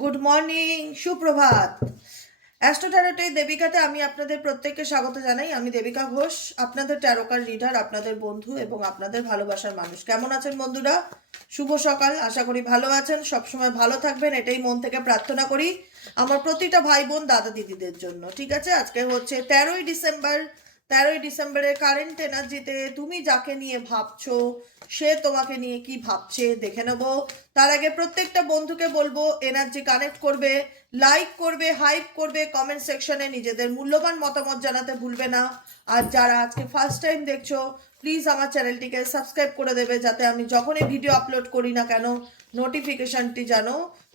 Good morning সুপ্রভাত। Astro ট্যারোটে দেবিকাতে আমি আপনাদের প্রত্যেককে স্বাগত জানাই। আমি দেবিকা ঘোষ, আপনাদের ট্যারোকার রিডার আপনাদের বন্ধু এবং আপনাদের ভালোবাসার মানুষ। কেমন আছেন বন্ধুরা? শুভ সকাল, আশা করি ভালো আছেন। সবসময় ভালো থাকবেন, এটাই মন থেকে প্রার্থনা করি। আমার প্রতিটা ভাই বোন দাদা দিদিদের জন্য, ঠিক আছে? আজকে হচ্ছে তেরোই ডিসেম্বর তেরোই ডিসেম্বরের কারেন্ট এনার্জিতে তুমি যাকে নিয়ে ভাবছ, সে তোমাকে নিয়ে কি ভাবছে দেখে নেব। তার আগে প্রত্যেকটা বন্ধুকে বলব এনার্জি কানেক্ট করবে লাইক করবে হাইপ করবে কমেন্ট সেকশনে নিজেদের মূল্যবান মতামত জানাতে ভুলবে না। আর যারা আজকে ফার্স্ট টাইম দেখছ প্লিজ আমার চ্যানেলটিকে সাবস্ক্রাইব করে দেবে, যাতে আমি যখনই ভিডিও আপলোড করি না কেন নোটিফিকেশনটি যেন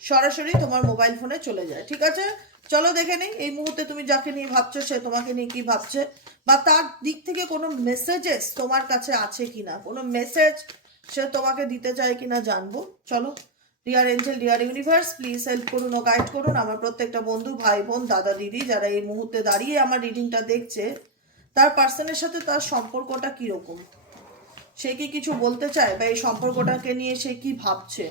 সরাসরি তোমার মোবাইল ফোনে চলে যায়, ঠিক আছে? চলো দেখে নিই, এই মুহূর্তে তুমি যাকে নিয়ে ভাবছ, সে তোমাকে নিয়ে কি ভাবছে? বা তার দিক থেকে কোনো মেসেজেস তোমার কাছে আছে কিনা? কোনো মেসেজ সে তোমাকে দিতে চায় কিনা জানব। চলো dear angel dear universe please help করুন ও গাইড করুন। আমার প্রত্যেকটা বন্ধু, ভাই, বোন, দাদা, দিদি যারা এই মুহূর্তে দাঁড়িয়ে আমার রিডিংটা দেখছে, তার পার্সনের সাথে তার সম্পর্কটা কীরকম? সে কি কিছু বলতে চায় বা এই সম্পর্কটাকে নিয়ে সে কি ভাবছে?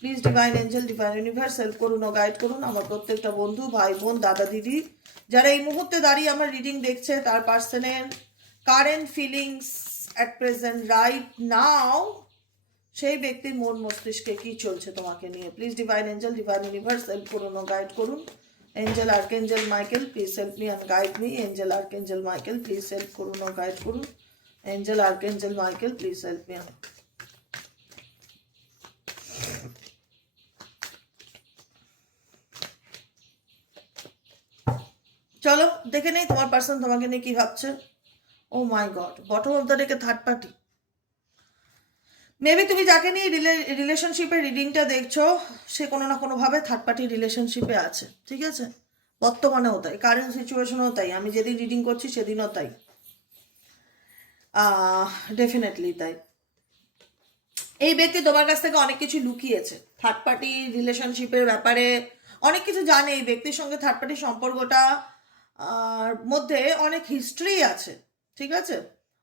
Please divine angel divine universe help করুন ও গাইড করুন আমার প্রত্যেকটা বন্ধু, ভাই বোন, দাদা, দিদি। যারা এই মুহূর্তে দাঁড়িয়ে আমার রিডিং দেখছে, তার পার্সনের current feelings at present right now সেই ব্যক্তির মন মস্তিষ্কে কি চলছে তোমাকে নিয়ে? Please divine angel divine universe help করুন ও গাইড করুন। Angel archangel Michael please help me and guide me angel archangel Michael please help করুন ও গাইড করুন। Angel archangel Michael please help me চলো, দেখে নেই তোমার পার্সন তোমাকে নিয়ে কি ভাবছে? ও my god bottom of the ডেকে থার্ড পার্টি মেবি তুমি যাকে নিয়ে রিলেশনশিপের রিডিংটা দেখছ, সে কোনো না কোনোভাবে থার্ড পার্টি রিলেশনশিপে আছে, ঠিক আছে? বর্তমানেও তাই কারেন্ট সিচুয়েশনও তাই, আমি যেদিন রিডিং করছি সেদিনও তাই। ডেফিনেটলি তাই। এই ব্যক্তি তোমার কাছ থেকে অনেক কিছু লুকিয়েছে থার্ড পার্টি রিলেশনশিপের ব্যাপারে। অনেক কিছু জানে এই ব্যক্তির সঙ্গে থার্ড পার্টি সম্পর্কটা আহ, মধ্যে অনেক হিস্ট্রি আছে ঠিক আছে?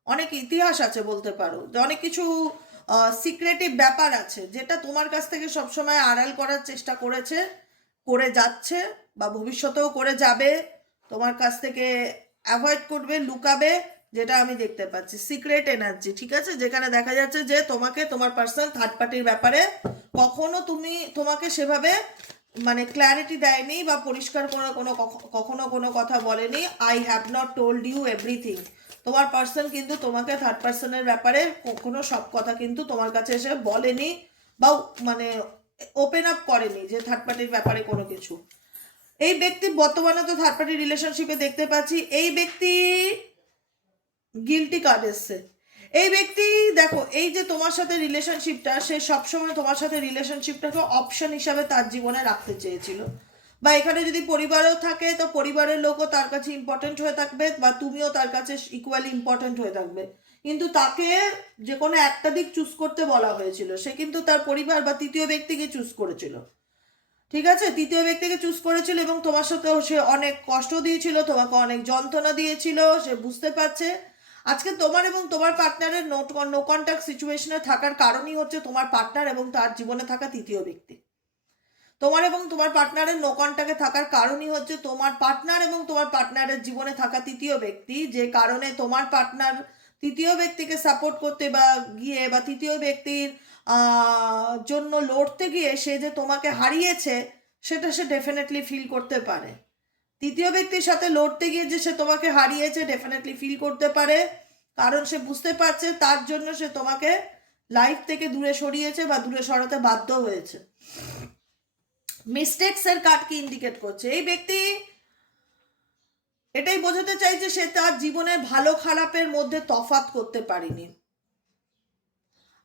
অনেক ইতিহাস আছে বলতে পারো যে অনেক কিছু সিক্রেটিভ ব্যাপার আছে যেটা তোমার কাছ থেকে সবসময় আড়াল করার চেষ্টা করেছে করে যাচ্ছে বা ভবিষ্যতেও করে যাবে তোমার কাছ থেকে অ্যাভয়েড করবে লুকাবে যেটা আমি দেখতে পাচ্ছি। সিক্রেট এনার্জি ঠিক আছে? যেখানে দেখা যাচ্ছে যে তোমাকে তোমার পার্সোনাল থার্ড পার্টির ব্যাপারে কখনো তুমি তোমাকে সেভাবে মানে ক্ল্যারিটি দেয়নি বা পরিষ্কার করে কোনো কখ- কখনো কোনো কথা বলেনি। I have not told you everything তোমার পার্সন কিন্তু তোমাকে থার্ড পার্সনের ব্যাপারে কখনো সব কথা কিন্তু তোমার কাছে এসে বলেনি বা মানে ওপেন আপ করেনি যে থার্ড পার্টির ব্যাপারে কোনো কিছু। এই ব্যক্তি বর্তমানে তো থার্ড পার্টি রিলেশনশিপে দেখতে পাচ্ছি। এই ব্যক্তি গিলটি কার্ড এসছে। এই ব্যক্তি, দেখো, এই যে তোমার সাথে রিলেশনশিপটা সে সবসময় তোমার সাথে রিলেশনশিপটাকে অপশন হিসাবে তার জীবনে রাখতে চেয়েছিল। বা এখানে যদি পরিবারও থাকে, তো পরিবারের লোকও তার কাছে ইম্পর্টেন্ট হয়ে থাকবে বা তুমিও তার কাছে ইকুয়ালি ইম্পর্টেন্ট হয়ে থাকবে। কিন্তু তাকে যে কোনো একটা দিক চুজ করতে বলা হয়েছিল। সে কিন্তু তার পরিবার বা তৃতীয় ব্যক্তিকে চুজ করেছিল। ঠিক আছে? তৃতীয় ব্যক্তিকে চুজ করেছিল এবং তোমার সাথেও সে অনেক কষ্ট দিয়েছিল, তোমাকে অনেক যন্ত্রণা দিয়েছিল, সে বুঝতে পারছে। আজকে তোমার এবং তোমার পার্টনারের নোট নো কন্ট্যাক্ট সিচুয়েশনে থাকার কারণই হচ্ছে তোমার পার্টনার এবং তার জীবনে থাকা তৃতীয় ব্যক্তি। তোমার এবং তোমার পার্টনারের নো কন্ট্যাক্টে থাকার কারণই হচ্ছে তোমার পার্টনার এবং তোমার পার্টনারের জীবনে থাকা তৃতীয় ব্যক্তি, যে কারণে তোমার পার্টনার তৃতীয় ব্যক্তিকে সাপোর্ট করতে বা গিয়ে বা তৃতীয় ব্যক্তির জন্য লড়তে গিয়ে সে যে তোমাকে হারিয়েছে, সেটা সে ডেফিনেটলি ফিল করতে পারে। তৃতীয় ব্যক্তির সাথে লড়তে গিয়ে যে সে তোমাকে হারিয়েছে ডেফিনেটলি ফিল করতে পারে। কারণ সে বুঝতে পারছে, তার জন্য সে তোমাকে লাইফ থেকে দূরে সরিয়েছে বা দূরে সরাতে বাধ্য হয়েছে। মিস্টেক্স এর কার্ড কি ইন্ডিকেট করছে? এই ব্যক্তি এটাই বোঝাতে চাইছে সে তার জীবনের ভালো খারাপের মধ্যে তফাৎ করতে পারেনি।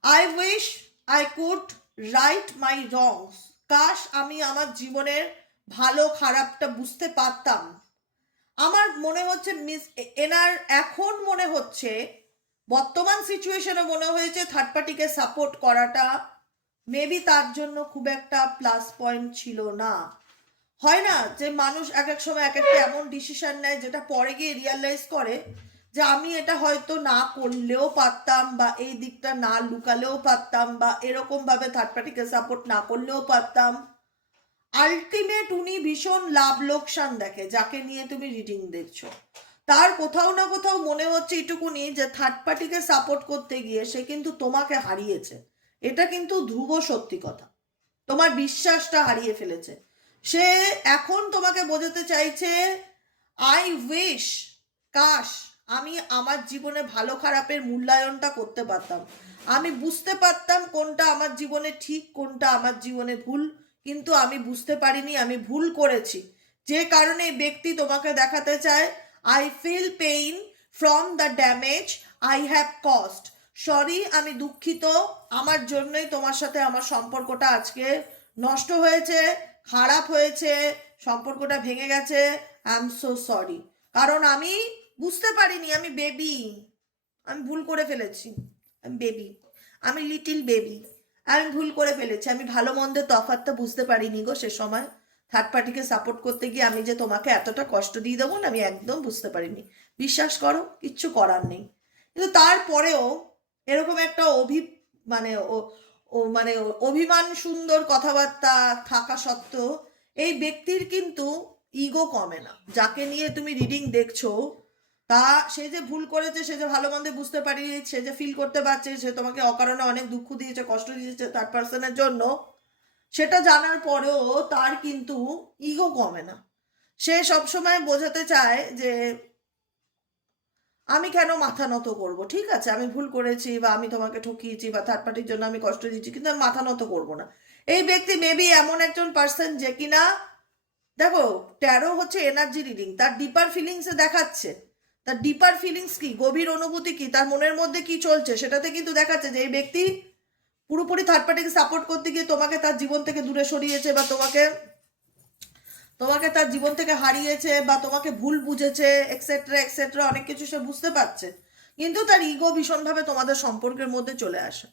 I wish I could right my wrongs কাশ, আমি আমার জীবনের ভালো, খারাপটা বুঝতে পারতাম। আমার মনে হচ্ছে মিস এনার এখন মনে হচ্ছে, বর্তমান সিচুয়েশনে মনে হয়েছে থার্ড পার্টিকে সাপোর্ট করাটা মেবি তার জন্য খুব একটা প্লাস পয়েন্ট ছিল না। হয় না যে মানুষ এক এক সময় এক একটা এমন ডিসিশন নেয় যেটা পরে গিয়ে রিয়ালাইজ করে যে আমি এটা হয়তো না করলেও পারতাম বা এই দিকটা না লুকালেও পারতাম বা এরকমভাবে থার্ড পার্টিকে সাপোর্ট না করলেও পারতাম। আলটিমেট উনি ভীষণ লাভ লোকসান দেখে, যাকে নিয়ে তুমি রিডিং দেখছ। তার কোথাও না কোথাও মনে হচ্ছে এটুকুনি যে থার্ড পার্টিকে সাপোর্ট করতে গিয়ে সে কিন্তু তোমাকে হারিয়েছে। এটা কিন্তু ধ্রুব সত্যি কথা। তোমার বিশ্বাসটা হারিয়ে ফেলেছে। সে এখন তোমাকে বোঝাতে চাইছে আই উইশ কাশ, আমি আমার জীবনে ভালো খারাপের মূল্যায়নটা করতে পারতাম। আমি বুঝতে পারতাম কোনটা আমার জীবনে ঠিক, কোনটা আমার জীবনে ভুল। কিন্তু আমি বুঝতে পারিনি, আমি ভুল করেছি। যে কারণে এই ব্যক্তি তোমাকে দেখাতে চায় I feel pain from the damage I have caused sorry আমি দুঃখিত। আমার জন্যই তোমার সাথে আমার সম্পর্কটা আজকে নষ্ট হয়েছে, খারাপ হয়েছে, সম্পর্কটা ভেঙে গেছে। আই এম সো সরি কারণ আমি বুঝতে পারিনি, আমি বেবি আমি ভুল করে ফেলেছি। আমি বেবি আমি লিটিল বেবি আমি ভুল করে ফেলেছি। আমি ভালো মন্দের তফাৎটা বুঝতে পারিনি গো সে সময়। থার্ড পার্টিকে সাপোর্ট করতে গিয়ে আমি যে তোমাকে এতটা কষ্ট দিয়ে দেবো না, আমি একদম বুঝতে পারিনি। বিশ্বাস করো, কিচ্ছু করার নেই। কিন্তু তারপরেও এরকম একটা অভি মানে ও মানে অভিমান সুন্দর কথাবার্তা থাকা সত্ত্বেও এই ব্যক্তির কিন্তু ইগো কমে না। যাকে নিয়ে তুমি রিডিং দেখছ তা সে যে ভুল করেছে, সে যে ভালো মন্দে বুঝতে পারি সে যে ফিল করতে পারছে, সে তোমাকে অকারণে অনেক দুঃখ দিয়েছে, কষ্ট দিয়েছে তার পার্সনের জন্য, সেটা জানার পরেও তার কিন্তু ইগো কমে না। সে সবসময় বোঝাতে চায় যে, আমি কেন মাথা নত করব? ঠিক আছে, আমি ভুল করেছি বা আমি তোমাকে ঠকিয়েছি বা থার্ড পার্টির জন্য আমি কষ্ট দিচ্ছি কিন্তু আমি মাথা নত করব না। এই ব্যক্তি মেবি এমন একজন পার্সন যে কিনা, দেখো ট্যারো হচ্ছে এনার্জি রিডিং তার ডিপার ফিলিংসে দেখাচ্ছে। তার ডিপার ফিলিংস কি? গভীর অনুভূতি কি? তার মনের মধ্যে কি চলছে? সেটাতে কিন্তু দেখাচ্ছে যে এই ব্যক্তি পুরোপুরি থার্ড পার্টিকে সাপোর্ট করতে গিয়ে তোমাকে তার জীবন থেকে দূরে সরিয়েছে বা তোমাকে তোমাকে তার জীবন থেকে হারিয়েছে বা তোমাকে ভুল বুঝেছে এক্সেট্রা এক্সেট্রা অনেক কিছু সে বুঝতে পারছে। কিন্তু তার ইগো ভীষণভাবে তোমাদের সম্পর্কের মধ্যে চলে আসে।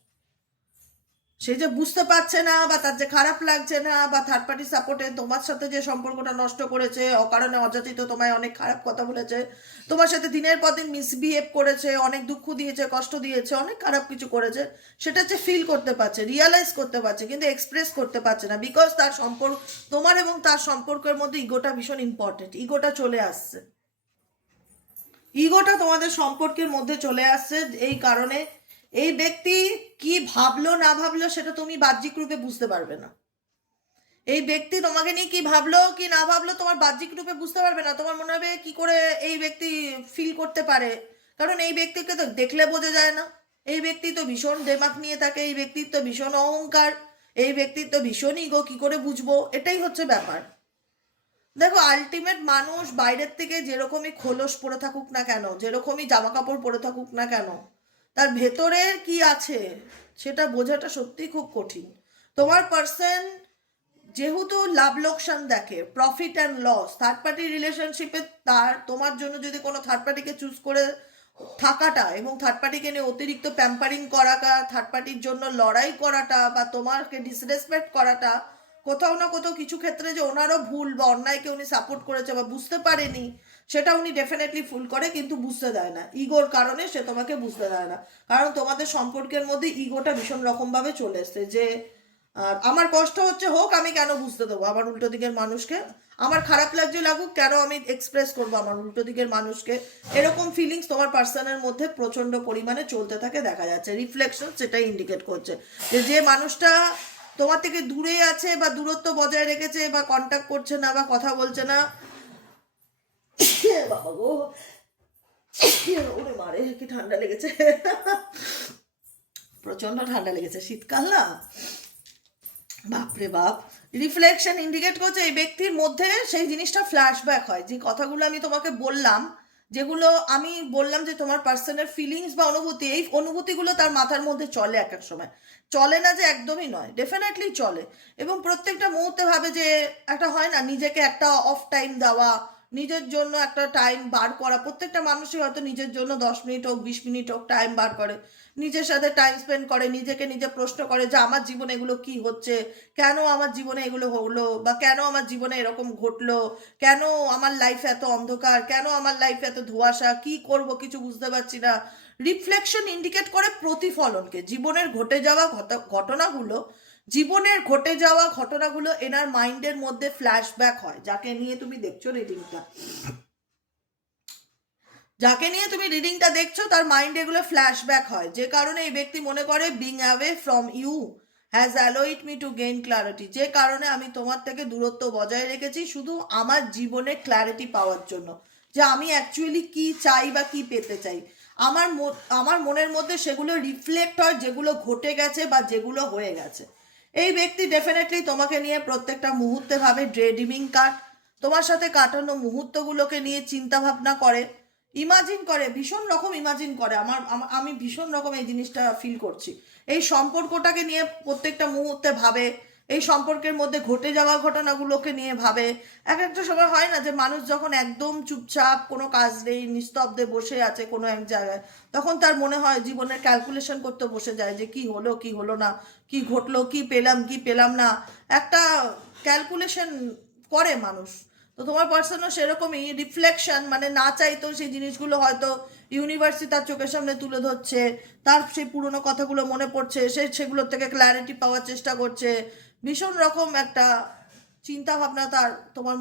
সে যে বুঝতে পারছে না বা তার যে খারাপ লাগছে না বা থার্ড পার্টি সাপোর্টে তোমার সাথে যে সম্পর্কটা নষ্ট করেছে, অকারণে অযাচিত, তোমায় অনেক খারাপ কথা বলেছে, তোমার সাথে দিনের পর দিন মিসবিহেভ করেছে, অনেক দুঃখ দিয়েছে, কষ্ট দিয়েছে, অনেক খারাপ কিছু করেছে, সেটা যে ফিল করতে পারছে রিয়ালাইজ করতে পারছে, কিন্তু এক্সপ্রেস করতে পারছে না বিকজ তার সম্পর্ক, তোমার এবং তার সম্পর্কের মধ্যে ইগোটা ভীষণ ইম্পর্টেন্ট ইগোটা চলে আসছে। ইগোটা তোমাদের সম্পর্কের মধ্যে চলে আসছে, এই কারণে এই ব্যক্তি কি ভাবলো, না ভাবলো, সেটা তুমি বাহ্যিক রূপে বুঝতে পারবে না। এই ব্যক্তি তোমাকে নিয়ে কি ভাবলো, কি না ভাবলো, তোমার বাহ্যিক রূপে বুঝতে পারবে না। তোমার মনে হবে কি করে এই ব্যক্তি ফিল করতে পারে। কারণ এই ব্যক্তিকে তো দেখলে বোঝা যায় না। এই ব্যক্তি তো ভীষণ দেমাক নিয়ে থাকে, এই ব্যক্তির তো ভীষণ অহংকার, এই ব্যক্তির তো ভীষণ ইগো কি করে বুঝব? এটাই হচ্ছে ব্যাপার। দেখো আলটিমেট মানুষ বাইরের থেকে যেরকমই খোলস পরে থাকুক না কেন, যেরকমই জামা কাপড় পরে থাকুক না কেন তার ভেতরে কি আছে সেটা বোঝাটা সত্যি খুব কঠিন। তোমার পার্সন যেহেতু লাভ লোকসান দেখে profit and loss third party রিলেশনশিপে তার, তোমার জন্য যদি কোনো থার্ড পার্টিকে চুজ করে থাকাটা এবং থার্ড পার্টিকে নিয়ে অতিরিক্ত প্যাম্পারিং করাটা থার্ড পার্টির জন্য লড়াই করাটা বা তোমাকে ডিসরেসপেক্ট করাটা কোথাও না কোথাও কিছু ক্ষেত্রে যে ওনারও ভুল বা অন্যায়কে উনি সাপোর্ট করেছে বা বুঝতে পারেনি, সেটা উনি ডেফিনেটলি ফুল করে, কিন্তু বুঝতে দেয় না। ইগোর কারণে সে তোমাকে বুঝতে দেয় না। কারণ তোমাদের সম্পর্কের মধ্যে ইগোটা ভীষণ রকমভাবে চলে এসছে যে আমার কষ্ট হচ্ছে হোক, আমি কেন বুঝতে দেবো আমার উল্টো দিকের মানুষকে? আমার খারাপ লাগছে লাগুক, কেন আমি এক্সপ্রেস করব আমার উল্টো দিকের মানুষকে? এরকম ফিলিংস তোমার পার্সনের মধ্যে প্রচণ্ড পরিমাণে চলতে থাকে, দেখা যাচ্ছে। রিফ্লেকশন সেটাই ইন্ডিকেট করছে। যে যে মানুষটা তোমার থেকে দূরে আছে বা দূরত্ব বজায় রেখেছে বা কন্ট্যাক্ট করছে না বা কথা বলছে না? ওরে মারে কি ঠান্ডা লেগেছে। প্রচণ্ড ঠান্ডা লেগেছে শীতকাল না? বাপরে বাপ। রিফ্লেকশন ইন্ডিকেট করছে এই ব্যক্তির মধ্যে সেই জিনিসটা ফ্ল্যাশব্যাক হয়। যে কথাগুলো আমি তোমাকে বললাম যেগুলো আমি বললাম যে তোমার পার্সনের ফিলিংস বা অনুভূতি, এই অনুভূতিগুলো তার মাথার মধ্যে চলে এক এক সময়। চলে না যে একদমই নয় ডেফিনেটলি চলে। এবং প্রত্যেকটা মুহূর্তে ভাবে যে একটা হয় না, নিজেকে একটা অফ টাইম দেওয়া নিজের জন্য একটা টাইম বার করা। প্রত্যেকটা মানুষই হয়তো নিজের জন্য দশ মিনিট হোক, বিশ মিনিট হোক টাইম বার করে। নিজের সাথে টাইম স্পেন্ড করে, নিজেকে নিজে প্রশ্ন করে যে, আমার জীবনে এগুলো কি হচ্ছে? কেন আমার জীবনে এগুলো হলো? বা কেন আমার জীবনে এরকম ঘটলো? কেন আমার লাইফ এত অন্ধকার? কেন আমার লাইফ এত ধোঁয়াশা? কি করব? কিছু বুঝতে পারছি না। রিফ্লেকশন ইন্ডিকেট করে প্রতিফলনকে। জীবনের ঘটে যাওয়া ঘট- ঘটনাগুলো জীবনের ঘটে যাওয়া ঘটনাগুলো এনার মাইন্ডের মধ্যে ফ্ল্যাশব্যাক হয়। যাকে নিয়ে তুমি দেখছ রিডিংটা যাকে নিয়ে তুমি রিডিংটা দেখছ, তার মাইন্ডে এগুলো ফ্ল্যাশব্যাক হয়। যে কারণে এই ব্যক্তি মনে করে being away from you has allowed me to gain clarity যে কারণে আমি তোমার থেকে দূরত্ব বজায় রেখেছি, শুধু আমার জীবনে ক্ল্যারিটি পাওয়ার জন্য। যে আমি অ্যাকচুয়ালি কি চাই বা কি পেতে চাই। আমার আমার মনের মধ্যে সেগুলো রিফ্লেক্ট হয়, যেগুলো ঘটে গেছে বা যেগুলো হয়ে গেছে। এই ব্যক্তি ডেফিনেটলি তোমাকে নিয়ে প্রত্যেকটা মুহূর্তে ভাবে ড্রেডিমিং কাট। তোমার সাথে কাটানো মুহূর্তগুলোকে নিয়ে চিন্তা ভাবনা করে। ইমাজিন করে, ভীষণ রকম ইমাজিন করে। আমার, আমি ভীষণ রকম এই জিনিসটা ফিল করছি। এই সম্পর্কটাকে নিয়ে প্রত্যেকটা মুহূর্তে ভাবে এই সম্পর্কের মধ্যে ঘটে যাওয়া ঘটনাগুলোকে নিয়ে ভাবে। এক একটা সময় হয় না যে মানুষ যখন একদম চুপচাপ কোনো কাজ নেই, নিস্তব্ধে বসে আছে কোনো এক জায়গায়, তখন তার মনে হয় জীবনের ক্যালকুলেশন করতে বসে যায় যে কি হলো কি হলো না, কি ঘটলো, কি পেলাম কি পেলাম না। একটা ক্যালকুলেশন করে মানুষ। তো তোমার পার্সনও সেরকমই রিফ্লেকশন মানে না চাইতেও সেই জিনিসগুলো হয়তো ইউনিভার্সিটি তার চোখের সামনে তুলে ধরছে, তার সেই পুরনো কথাগুলো মনে পড়ছে, সে সেগুলোর থেকে ক্ল্যারিটি পাওয়ার চেষ্টা করছে ভীষণ রকম একটা চিন্তা ভাবনা তার তোমার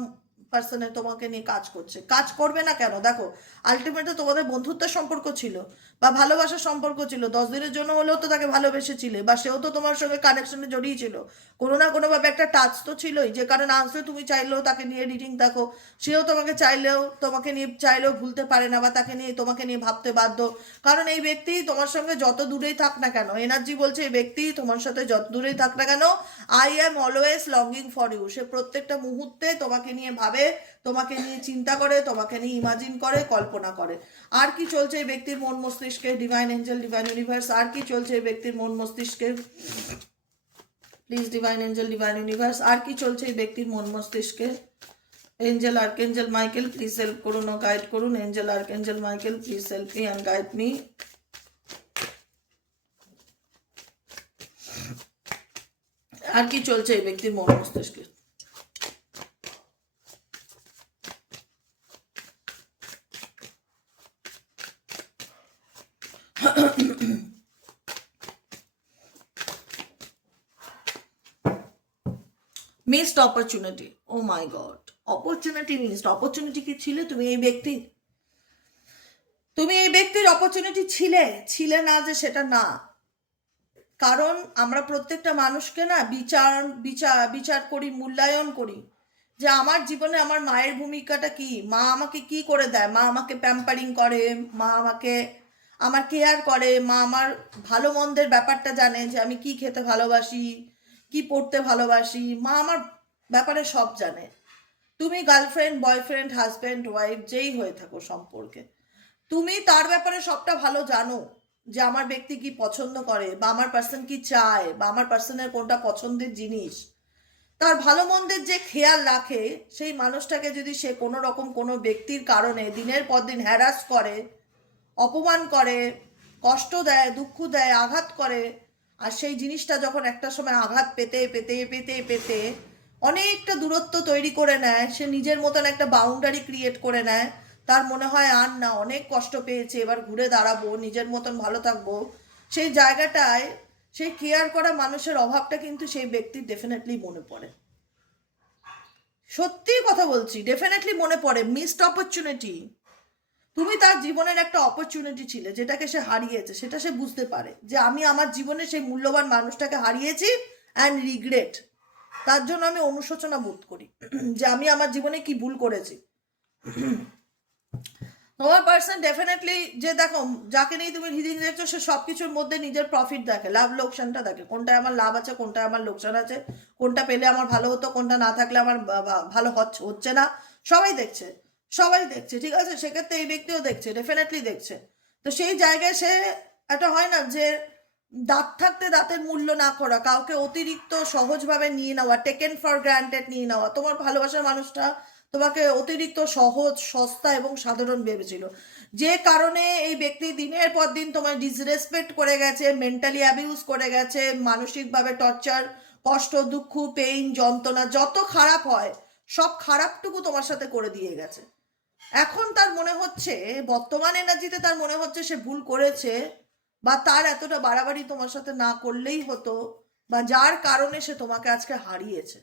পার্সনে তোমাকে নিয়ে কাজ করছে। কাজ করবে না কেন? দেখো আলটিমেটলি তোমাদের বন্ধুত্বের সম্পর্ক ছিল বা ভালোবাসার সম্পর্ক ছিল। দশ দিনের জন্য হলেও তো তাকে ভালোবেসেছিলে বা সেও তো তোমার সঙ্গে কানেকশনে জড়িয়ে ছিল। কোনো না কোনোভাবে একটা টাচ তো ছিলই। যে কারণে আসলে তুমি চাইলেও তাকে নিয়ে রিডিং দেখো। সেও তোমাকে চাইলেও, তোমাকে নিয়ে চাইলেও ভুলতে পারে না বা তাকে নিয়ে, তোমাকে নিয়ে ভাবতে বাধ্য। কারণ এই ব্যক্তি তোমার সঙ্গে যত দূরেই থাক না কেন এনার্জি বলছে এই ব্যক্তি তোমার সাথে যত দূরেই থাক না কেন I am always longing for you সে প্রত্যেকটা মুহূর্তে তোমাকে নিয়ে ভাবে তোমাকে নিয়ে চিন্তা করে, তোমাকে নিয়ে ইমাজিন করে, কল্পনা করে। আর কি চলছে এই ব্যক্তির মন মস্তিষ্কে? ডিভাইন এঞ্জেল ডিভাইন ইউনিভার্স আর কি চলছে এই ব্যক্তির মন মস্তিষ্কে? Please divine angel divine universe আর কি চলছে এই ব্যক্তির মন মস্তিষ্কে? Angel archangel Michael please help করুন ও গাইড করুন। Angel archangel Michael please help me and guide me আর কি চলছে এই ব্যক্তির মন মস্তিষ্কে? Missed opportunity oh my god opportunity missed opportunity কি ছিল? তুমি এই ব্যক্তি তুমি এই ব্যক্তির অপরচুনিটি ছিলে? ছিলে না যে সেটা না। কারণ আমরা প্রত্যেকটা মানুষকে না বিচার বিচার বিচার করি, মূল্যায়ন করি। যে আমার জীবনে আমার মায়ের ভূমিকাটা কি? মা আমাকে কি করে দেয়? মা আমাকে প্যাম্পারিং করে, মা আমাকে আমার কেয়ার করে, মা আমার ভালো মন্দের ব্যাপারটা জানে যে আমি কি খেতে ভালোবাসি, কি পড়তে ভালোবাসি, মা আমার ব্যাপারে সব জানে। তুমি গার্লফ্রেন্ড বয়ফ্রেন্ড হাজব্যান্ড ওয়াইফ যেই হয়ে থাকো সম্পর্কে। তুমি তার ব্যাপারে সবটা ভালো জানো যে আমার ব্যক্তি কি পছন্দ করে, বা আমার পার্সন কি চায়, বা আমার পার্সনের কোনটা পছন্দের জিনিস। তার ভালো মন্দের যে খেয়াল রাখে, সেই মানুষটাকে যদি সে কোনো রকম কোনো ব্যক্তির কারণে দিনের পর দিন হ্যারাস করে অপমান করে, কষ্ট দেয়, দুঃখ দেয়, আঘাত করে। আর সেই জিনিসটা যখন একটা সময় আঘাত পেতে পেতে পেতে পেতে অনেকটা দূরত্ব তৈরি করে নেয়, সে নিজের মতন একটা বাউন্ডারি ক্রিয়েট করে নেয়। তার মনে হয়, আর না, অনেক কষ্ট পেয়েছে, এবার ঘুরে দাঁড়াবো, নিজের মতন ভালো থাকব। সেই জায়গাটায়, সেই কেয়ার করা মানুষের অভাবটা কিন্তু সেই ব্যক্তির ডেফিনেটলি মনে পড়ে। সত্যি কথা বলছি ডেফিনেটলি মনে পড়ে মিসড অপরচুনিটি তুমি তার জীবনের একটা অপরচুনিটি ছিলে, যেটাকে সে হারিয়েছে, সেটা সে বুঝতে পারে যে আমি আমার জীবনে সেই মূল্যবান মানুষটাকে হারিয়েছি অ্যান্ড রিগ্রেট তার জন্য আমি অনুশোচনা বোধ করি যে আমি আমার জীবনে কি ভুল করেছি। তোমার পার্সন ডেফিনেটলি যে দেখো, যাকে নিয়ে তুমি রিডিং দেখছ, সে সব কিছুর মধ্যে নিজের প্রফিট দেখে লাভ লোকসানটা দেখে, কোনটায় আমার লাভ আছে, কোনটায় আমার লোকসান আছে, কোনটা পেলে আমার ভালো হতো, কোনটা না থাকলে আমার ভালো হচ্ছে না, সবাই দেখছে। সবাই দেখছে, ঠিক আছে? সেক্ষেত্রে এই ব্যক্তিও দেখছে ডেফিনেটলি দেখছে। তো সেই জায়গায় সে একটা হয় না যে দাঁত থাকতে দাঁতের মূল্য না করা, কাউকে অতিরিক্ত সহজভাবে নিয়ে নেওয়া টেকেন ফর গ্রান্টেড নিয়ে নেওয়া। তোমার ভালোবাসার মানুষটা তোমাকে অতিরিক্ত সহজ, সস্তা এবং সাধারণ ভেবেছিল। যে কারণে এই ব্যক্তি দিনের পর দিন তোমার ডিসরেসপেক্ট করে গেছে মেন্টালি অ্যাবিউজ করে গেছে, মানসিকভাবে টর্চার কষ্ট, দুঃখ পেইন যন্ত্রণা, যত খারাপ হয়, সব খারাপটুকু তোমার সাথে করে দিয়ে গেছে। এখন তার মনে হচ্ছে, বর্তমান এনার্জিতে তার মনে হচ্ছে সে ভুল করেছে বা তার এতটা বাড়াবাড়ি তোমার সাথে না করলেই হতো বা যার কারণে সে তোমাকে আজকে হারিয়েছে।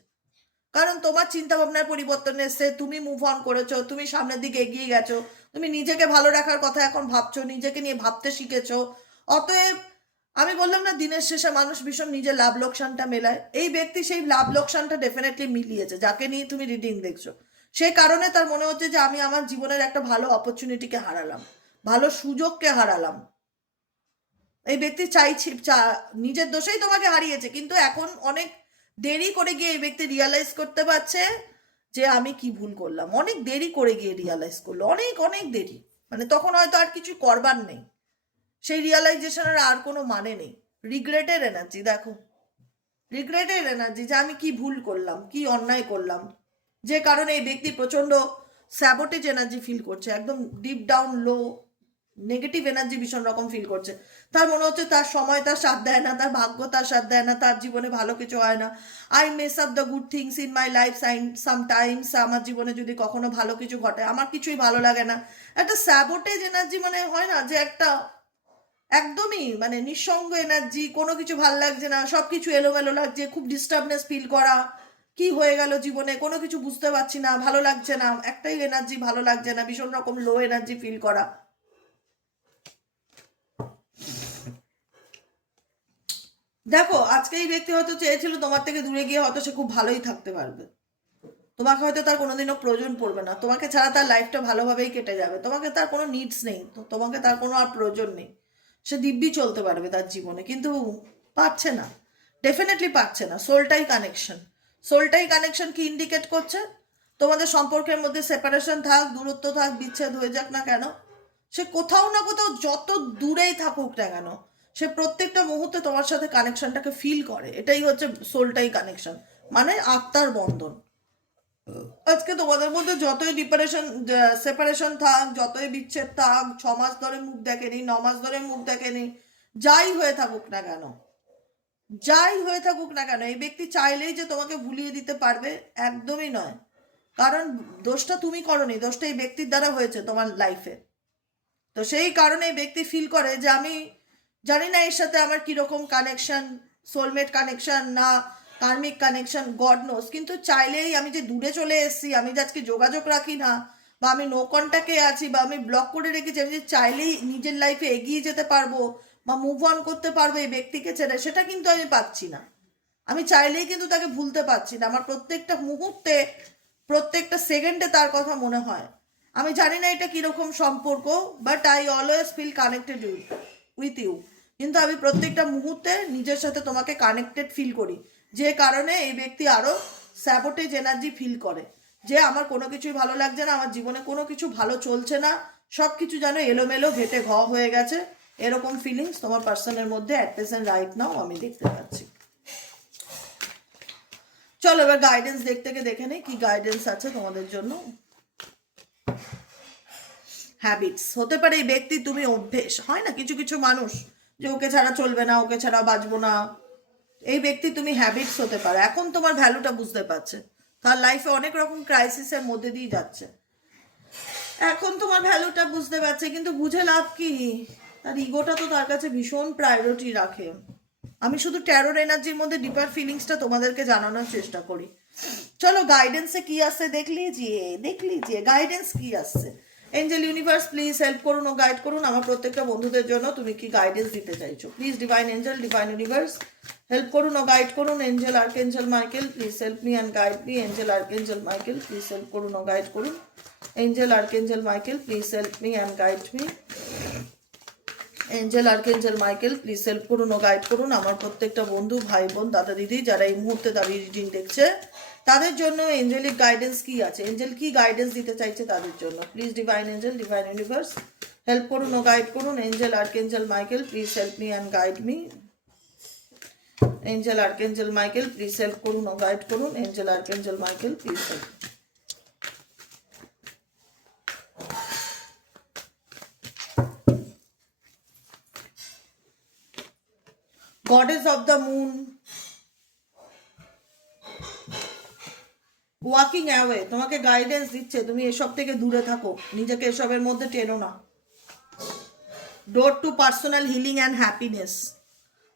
কারণ তোমার চিন্তা ভাবনার পরিবর্তন এসছে, তুমি মুভ অন করেছ, তুমি সামনের দিকে এগিয়ে গেছো, তুমি নিজেকে ভালো রাখার কথা এখন ভাবছ, নিজেকে নিয়ে ভাবতে শিখেছো। অতএব আমি বললাম না, দিনের শেষে মানুষ ভীষণ নিজের লাভ লোকসানটা মেলায়। এই ব্যক্তি সেই লাভ লোকসানটা ডেফিনেটলি মিলিয়েছে, যাকে নিয়ে তুমি রিডিং দেখছ। সেই কারণে তার মনে হচ্ছে যে আমি আমার জীবনের একটা ভালো অপরচুনিটিকে হারালাম, ভালো সুযোগকে হারালাম। এই ব্যক্তি চাইছি নিজের দোষেই তোমাকে হারিয়েছে, কিন্তু এখন অনেক দেরি করে গিয়ে এই ব্যক্তি রিয়ালাইজ করতে পারছে যে আমি কি ভুল করলাম। অনেক দেরি করে গিয়ে রিয়ালাইজ করল, অনেক অনেক দেরি। মানে তখন হয়তো আর কিছু করবার নেই। সেই রিয়ালাইজেশনের আর কোনো মানে নেই। রিগ্রেটের এনার্জি দেখো। রিগ্রেটের এনার্জি যে আমি কি ভুল করলাম, কি অন্যায় করলাম। যে কারণে এই ব্যক্তি প্রচণ্ড স্যাবোটেজ এনার্জি ফিল করছে, একদম deep down low negative energy ভীষণ রকম ফিল করছে। তার মনে হচ্ছে তার সময় তার সাথ দেয় না, তার ভাগ্য তার সাথ দেয় না, তার জীবনে ভালো কিছু হয় না। I mess up the good things in my life sign sometimes আমার জীবনে যদি কখনো ভালো কিছু ঘটে, আমার কিছুই ভালো লাগে না। একটা স্যাবোটেজ এনার্জি মানে হয় না যে একটা একদমই মানে নিঃসঙ্গ এনার্জি কোনো কিছু ভালো লাগছে না সব কিছু এলোমেলো লাগছে, খুব ডিস্টার্বনেস ফিল করা কি হয়ে গেল জীবনে? কোনো কিছু বুঝতে পারছি না, ভালো লাগছে না, একটাই এনার্জি ভালো লাগছে না, ভীষণ রকম লো এনার্জি ফিল করা। দেখো, আজকে এই ব্যক্তি হয়তো চেয়েছিল তোমার থেকে দূরে গিয়ে হয়তো সে খুব ভালোই থাকতে পারবে। তোমাকে হয়তো তার কোনোদিনও প্রয়োজন পড়বে না। তোমাকে ছাড়া তার লাইফটা ভালোভাবেই কেটে যাবে। তোমাকে তার কোনো নিডস নেই, তো তোমাকে তার কোনো আর প্রয়োজন নেই। সে দিব্যি চলতে পারবে তার জীবনে, কিন্তু পারছে না। ডেফিনেটলি পারছে না। Soul tie connection soul tie connection কি ইন্ডিকেট করছে? তোমাদের সম্পর্কের মধ্যে সেপারেশন থাক, দূরত্ব থাক, বিচ্ছেদ হয়ে যাক না কেন? সে কোথাও না কোথাও যত দূরেই থাকুক না কেন, সে প্রত্যেকটা মুহূর্তে তোমার সাথে কানেকশনটাকে ফিল করে। এটাই হচ্ছে সোলটাই কানেকশন মানে আত্মার বন্ধন। আজকে তোমাদের মধ্যে যতই ডিপারেশন সেপারেশন থাক, যতই বিচ্ছেদ থাক, ছ মাস ধরে মুখ দেখেনি, ন মাস ধরে মুখ দেখেনি, যাই হয়ে থাকুক না কেন যাই হয়ে থাকুক না কেন, এই ব্যক্তি চাইলেই যে তোমাকে ভুলিয়ে দিতে পারবে একদমই নয়। কারণ দোষটা তুমি করনি, দোষটা এই ব্যক্তির দ্বারা হয়েছে তোমার লাইফে তো সেই কারণে এই ব্যক্তি ফিল করে যে আমি জানি না এর সাথে আমার কীরকম কানেকশন সোলমেট কানেকশন না কার্মিক কানেকশন গড নোস কিন্তু চাইলেই আমি যে দূরে চলে এসেছি, আমি যে আজকে যোগাযোগ রাখি না, বা আমি নো কন্ট্যাক্টে আছি, বা আমি ব্লক করে রেখেছি, আমি যে চাইলেই নিজের লাইফে এগিয়ে যেতে পারব বা মুভ অন করতে পারব এই ব্যক্তিকে ছেড়ে, সেটা কিন্তু আমি পাচ্ছি না। আমি চাইলেই কিন্তু তাকে ভুলতে পারছি না। আমার প্রত্যেকটা মুহূর্তে, প্রত্যেকটা সেকেন্ডে তার কথা মনে হয়। আমি জানি না এটা কীরকম সম্পর্ক but I always feel connected with you কিন্তু আমি প্রত্যেকটা মুহূর্তে নিজের সাথে তোমাকে কানেক্টেড ফিল করি। যে কারণে এই ব্যক্তি আরও স্যাবোটেজ এনার্জি ফিল করে। যে আমার কোনো কিছুই ভালো লাগছে না, আমার জীবনে কোনো কিছু ভালো চলছে না সব কিছু যেন এলোমেলো ঘেটে ঘ হয়ে গেছে। এরকম ফিলিংস তোমার পার্সনের মধ্যে অ্যাট প্রেজেন্ট রাইট নাও আমি দেখতে পাচ্ছি। চলো এবার গাইডেন্স দেখতে গিয়ে দেখে নেই কি গাইডেন্স আছে তোমাদের জন্য। হ্যাবিটস হতে পারে এই ব্যক্তি তুমি অভ্যেস, হয় না? কিছু কিছু মানুষ যে ওকে ছাড়া চলবে না, ওকে ছাড়া বাঁচবো না। এই ব্যক্তি তুমি হ্যাবিটস হতে পারো। এখন তোমার ভ্যালুটা বুঝতে পারছে। তার লাইফে অনেক রকম ক্রাইসিসের মধ্যে দিয়ে যাচ্ছে। এখন তোমার ভ্যালুটা বুঝতে পারছে, কিন্তু বুঝে লাভ কি? তার ইগোটা তো তার কাছে ভীষণ প্রায়োরিটি রাখে। আমি শুধু ট্যারোর এনার্জির মধ্যে ডিপার ফিলিংসটা তোমাদেরকে জানানোর চেষ্টা করি। চলো গাইডেন্সে কি আসছে দেখ লিজিয়ে দেখ লিজিয়ে গাইডেন্স কি আসছে এঞ্জেল ইউনিভার্স প্লিজ হেল্প করুন ও গাইড করুন। আমার প্রত্যেকটা বন্ধুদের জন্য তুমি কি গাইডেন্স দিতে চাইছো? Please divine angel divine universe help করুন ও গাইড করুন। Angel archangel Michael please help me and guide me angel archangel Michael please help করুন ও গাইড করুন। Angel archangel Michael please help me and guide me angel archangel Michael please help করুন ও guide করুন। আমার প্রত্যেকটা বন্ধু, ভাই, বোন, দাদা, দিদি যারা এই মুহূর্তে দাঁড়িয়ে রিডিং দেখছে, তাদের জন্য এঞ্জেলিক গাইডেন্স কি আছে? এঞ্জেল কি গাইডেন্স দিতে চাইছে তাদের জন্য? Please divine angel divine universe help করুন ও গাইড করুন। Angel archangel Michael please help me and guide me angel archangel Michael please help করুন ও গাইড করুন। Angel archangel Michael please help goddess of the moon walking away তোমাকে guidance দিচ্ছে, তুমি এসব থেকে দূরে থাকো। নিজেকে এসবের মধ্যে টেনো না। Door to personal healing and happiness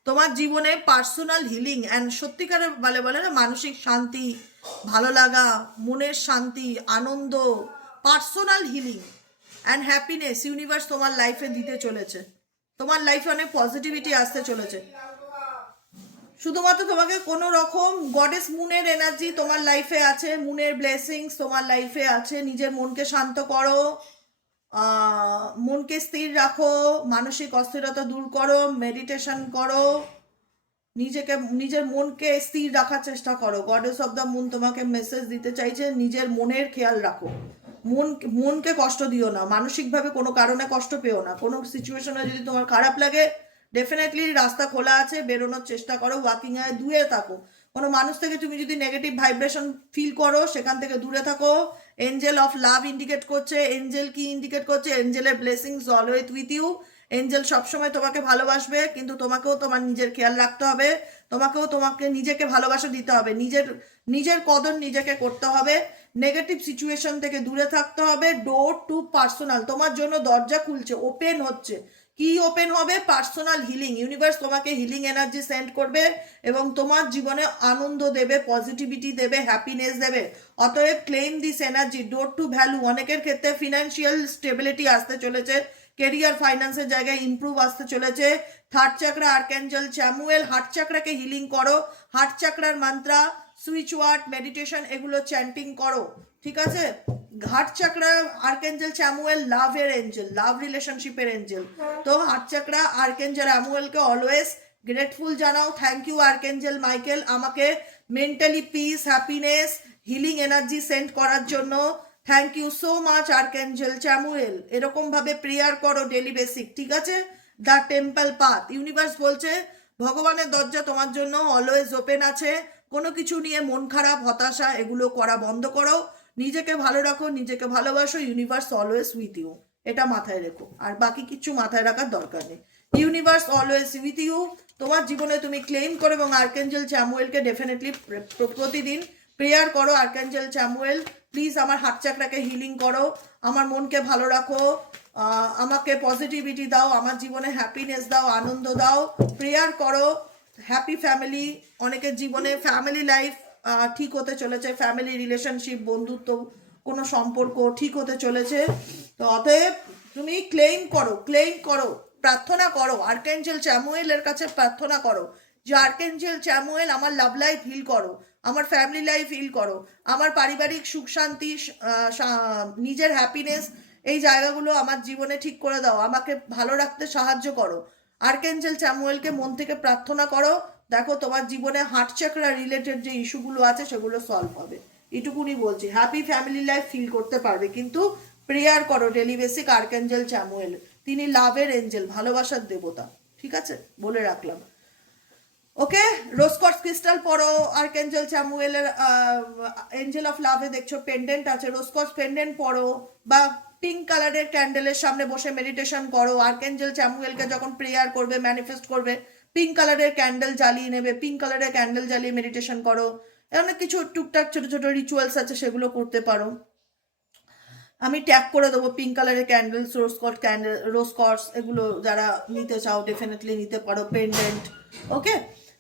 তোমার জীবনে পার্সোনাল হিলিং অ্যান্ড সত্যিকারের বলে বলে না, মানসিক শান্তি, ভালো লাগা, মনের শান্তি, আনন্দ personal healing and happiness universe তোমার লাইফে দিতে চলেছে। তোমার লাইফে অনেক পজিটিভিটি আসতে চলেছে। শুধুমাত্র তোমাকে কোনো রকম গডেস মুনের এনার্জি তোমার লাইফে আছে, মুনের ব্লেসিংস তোমার লাইফে আছে, নিজের মনকে শান্ত করো মনকে স্থির রাখো, মানসিক অস্থিরতা দূর করো মেডিটেশন করো, নিজেকে, নিজের মনকে স্থির রাখার চেষ্টা করো। গডেস অফ দ্য মুন তোমাকে মেসেজ দিতে চাইছে, নিজের মনের খেয়াল রাখো। মন, মনকে কষ্ট দিও না, মানসিকভাবে কোনো কারণে কষ্ট পেও না। কোনো সিচুয়েশনে যদি তোমার খারাপ লাগে ডেফিনেটলি রাস্তা খোলা আছে, বেরোনোর চেষ্টা করো ওয়াকিং এ দূরে থাকো। কোনো মানুষ থেকে তুমি যদি নেগেটিভ ভাইব্রেশন ফিল করো, সেখান থেকে দূরে থাকো। এঞ্জেল অফ লাভ ইন্ডিকেট করছে এঞ্জেল কি ইন্ডিকেট করছে? এঞ্জেলের blessings always with you angel সবসময় তোমাকে ভালোবাসবে, কিন্তু তোমাকেও তোমার নিজের খেয়াল রাখতে হবে। তোমাকেও তোমাকে নিজেকে ভালোবাসা দিতে হবে। নিজের নিজের কদর নিজেকে করতে হবে। নেগেটিভ সিচুয়েশন থেকে দূরে থাকতে হবে। ডোর টু পার্সোনাল তোমার জন্য দরজা খুলছে ওপেন হচ্ছে। কি ওপেন হবে? পার্সোনাল হিলিং ইউনিভার্স তোমাকে হিলিং এনার্জি সেন্ড করবে এবং তোমার জীবনে আনন্দ দেবে পজিটিভিটি দেবে হ্যাপিনেস দেবে। অতএব claim this energy door to value অনেকের ক্ষেত্রে ফিনান্সিয়াল স্টেবিলিটি আসতে চলেছে কেরিয়ার ফাইন্যান্সের জায়গায় ইমপ্রুভ আসতে চলেছে। Third chakra archangel Chamuel heart চাকরাকে healing করো। হার্ট চাকরার মান্ত্রা সুইচ ওয়ার্ড মেডিটেশন এগুলো চ্যান্টিং করো। ঠিক আছে? হার্ট চাকরা আর্কেঞ্জেল চ্যামুয়েল লাভের এঞ্জেল, লাভ রিলেশনশিপের এঞ্জেল। তো হার্ট চাকরা আর্কেঞ্জেল অ্যামুয়েলকে অলওয়েজ গ্রেটফুল জানাও। থ্যাংক ইউ আর্কেঞ্জেল মাইকেল আমাকে mentally peace happiness healing energy send করার জন্য। Thank you so much archangel Chamuel এরকম ভাবে প্রেয়ার করো ডেলি বেসিক ঠিক আছে? দ্য টেম্পল পাথ ইউনিভার্স বলছে, ভগবানের দরজা তোমার জন্য অলওয়েজ ওপেন আছে। কোনো কিছু নিয়ে মন খারাপ, হতাশা, এগুলো করা বন্ধ করো। নিজেকে ভালো রাখো, নিজেকে ভালোবাসো ইউনিভার্স অলওয়েজ উইথ ইউ এটা মাথায় রেখো। আর বাকি কিছু মাথায় রাখার দরকার নেই। ইউনিভার্স অলওয়েজ উইথ ইউ তোমার জীবনে তুমি ক্লেম করো এবং আর্কেঞ্জেল চ্যামুয়েলকে ডেফিনেটলি প্রতিদিন প্রেয়ার করো। আর্কেঞ্জেল চ্যামুয়েল প্লিজ আমার হাত চাকরাকে হিলিং করো। আমার মনকে ভালো রাখো। আমাকে পজিটিভিটি দাও। আমার জীবনে হ্যাপিনেস দাও, আনন্দ দাও। প্রেয়ার করো। হ্যাপি ফ্যামিলি অনেকের জীবনে ফ্যামিলি লাইফ ঠিক হতে চলেছে। ফ্যামিলি রিলেশনশিপ বন্ধুত্ব, কোনো সম্পর্ক ঠিক হতে চলেছে। তো অতএব তুমি ক্লেম করো ক্লেম করো, প্রার্থনা করো। আর্কেঞ্জেল চ্যামুয়েলের কাছে প্রার্থনা করো যে আর্কেঞ্জেল চ্যামুয়েল আমার লাভ লাইফ হিল করো, আমার ফ্যামিলি লাইফ হিল করো, আমার পারিবারিক সুখ শান্তি নিজের হ্যাপিনেস এই জায়গাগুলো আমার জীবনে ঠিক করে দাও। আমাকে ভালো রাখতে সাহায্য করো। আর্কেঞ্জেল চ্যামুয়েলকে মন থেকে প্রার্থনা করো দেখো তোমার জীবনে হার্ট চাকরা রিলেটেড যে ইস্যুগুলো আছে সেগুলো সলভ হবে। এটুকুনি বলছি হ্যাপি ফ্যামিলি লাইফ ফিল করতে পারবে, কিন্তু প্রেয়ার করো ডেলি বেসিক আর্কেঞ্জেল চ্যামুয়েল তিনি লাভের এঞ্জেল ভালোবাসার দেবতা, ঠিক আছে? বলে রাখলাম। ওকে রোসকটস ক্রিস্টাল পরো আর্কেঞ্জেল চ্যামুয়েলের এঞ্জেল অফ লাভে দেখছ পেন্ডেন্ট আছে রোসকটস পেন্ডেন্ট পরো বা পিঙ্ক কালারের ক্যান্ডেলের সামনে বসে মেডিটেশন করো আর্কেঞ্জেল চ্যামুয়েলকে যখন প্রেয়ার করবে ম্যানিফেস্ট করবে পিঙ্ক কালারের ক্যান্ডেল জ্বালিয়ে নেবে পিঙ্ক কালারের ক্যান্ডেল জ্বালিয়ে মেডিটেশন করো। অনেক কিছু টুকটাক ছোট ছোট রিচুয়ালস আছে, সেগুলো করতে পারো। আমি ট্যাগ করে দেবো পিঙ্ক কালারের ক্যান্ডেলস রোজ কট ক্যান্ডেল রোজ কটস এগুলো যারা নিতে চাও ডেফিনেটলি নিতে পারো পেন্ডেন্ট ওকে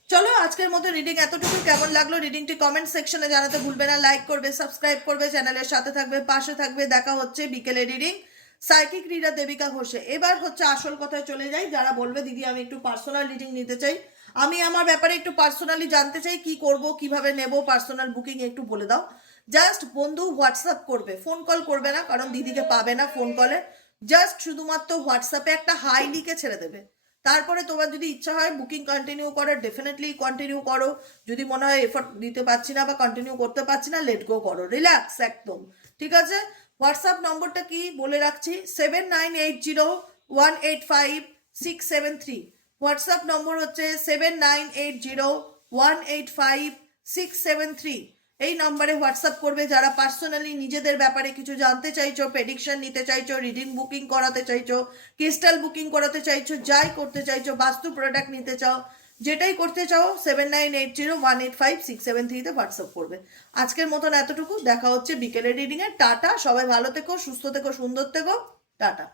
চলো, আজকের মতো রিডিং এতটুকু। কেমন লাগল রিডিংটি কমেন্ট সেকশনে জানাতে ভুলবে না। লাইক করবে সাবস্ক্রাইব করবে চ্যানেলের সাথে থাকবে, পাশে থাকবে। দেখা হচ্ছে বিকেলে রিডিং সাইকিক রিডার দেবিকা ঘোষে। এবার হচ্ছে আসল কথায় চলে যাই, যারা বলবে, দিদি, আমি একটু পার্সোনাল রিডিং নিতে চাই। আমি আমার ব্যাপারে একটু পার্সোনালি জানতে চাই, কি করব, কীভাবে নেব পার্সোনাল বুকিং একটু বলে দাও। জাস্ট বন্ধু হোয়াটসঅ্যাপ করবে ফোন কল করবে না, কারণ দিদিকে পাবে না ফোন কলে জাস্ট শুধুমাত্র হোয়াটসঅ্যাপে একটা হাই লিখে ছেড়ে দেবে। তারপরে তোমার যদি ইচ্ছা হয় বুকিং কন্টিনিউ করার ডেফিনেটলি কন্টিনিউ করো। যদি মনে হয় এফোর্ট দিতে পারছি না বা কন্টিনিউ করতে পারছি না লেট গো করো। রিল্যাক্স একদম। ঠিক আছে? হোয়াটসঅ্যাপ নম্বরটা কি বলে রাখছি? Seven nine eight zero one eight five six seven three WhatsApp number হচ্ছে seven nine eight zero one eight five six seven three এই নম্বরে হোয়াটসঅ্যাপ করবে যারা পার্সোনালি নিজেদের ব্যাপারে কিছু জানতে চাইছো প্রেডিকশন নিতে চাইছো রিডিং বুকিং করাতে চাইছো ক্রিস্টাল বুকিং করাতে চাইছো, যাই করতে চাইছো, বাস্তু প্রোডাক্ট নিতে চাও যেটাই করতে চাও seven nine eight zero one eight five six seven থ্রিতে হোয়াটসঅ্যাপ করবে। আজকের মতন এতটুকু, দেখা হচ্ছে বিকেলের রিডিংয়ে টাটা, সবাই ভালো থেকো, সুস্থ থেকো, সুন্দর থেকো। টাটা।